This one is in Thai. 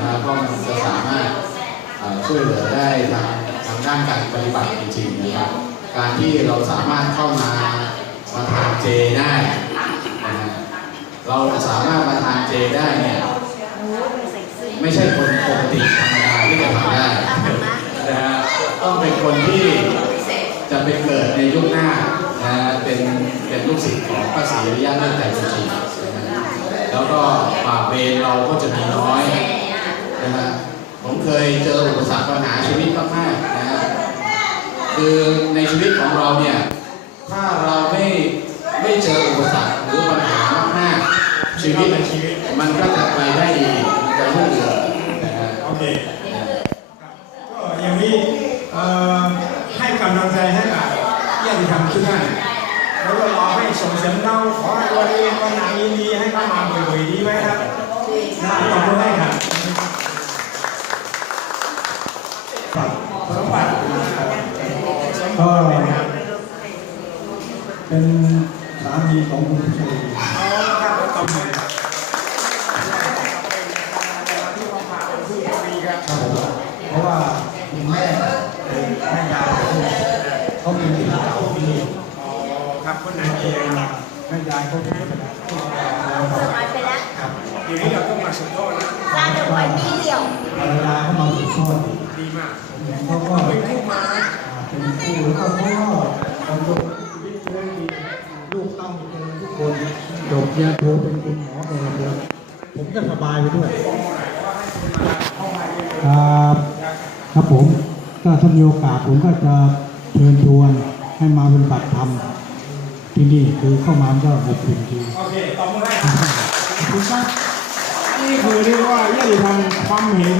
นะครับเพราะมันจะสามารถช่วยเหลือได้ทางทางด้านการปฏิบัติจริงๆนะครับ การที่เราสามารถเข้ามามาทานเจได้นะฮะเราสามารถมาทานเจได้เนี่ยไม่ใช่คนปกติธรรมดาที่จะทำได้นะฮะต้องเป็นคนที่จะไปเกิดในยุคหน้านะเป็นเป็นลูกศิษย์ของพระศรีอริยะเลิศใจจริงๆแล้วก็บาปเวรเราก็จะมีน้อย ยเจออุปสรรคปัญหาชีวิตมากๆนะฮะคือในชีวิตของเราเนี่ยถ้าเราไม่ไม่เจออุปสรรคหรือปัญหามากๆชีวิตมันก็จะไปได้ดีมันจะรุ่งเรืองนะฮะโอเคก็อย่างนี้เอ่อให้กำลังใจให้กับญาติธรรมทุกท่านแล้วก็รอให้ส่งเสริมเราขอให้วันนี้วันไหนยินดีให้เข้ามาบ่อยๆดีไหมครับน่าขอบคุณให้ครับสมบัติ ก็เป็นสามีของคุณผู้ชมเอาละครับตบมือครับครับผมเพราะว่าคุณแม่เป็นแม่ยายเขาเป็นที่เก่าที่นี่อ๋อครับคนไหนเองแม่ยายเขาเป็นคนแล้วไปแล้วครับทีนี้เราต้องมาสุดโทษนะร้าเดี๋ยวไว้ที่เดียวภรรยาเขามาสืบทอดดีมากเขาก็เป็นคู่มา เป็นคู่แล้วก็เขาก็ทำตัวชีวิตเรื่องดีลูกเต้าเจอทุกคน จบปริญญาโทเป็นคุณหมอเองเดียวผมก็สบายไปด้วยครับครับผมถ้าถ้ามีโอกาสผมก็จะเชิญชวนให้มาเป็นบัตรธรรมที่นี่คือเข้ามาก็อบอุ่นดีโอเคตบมือให้ครับนี่คือเรียกว่าญาติธรรมความเห็น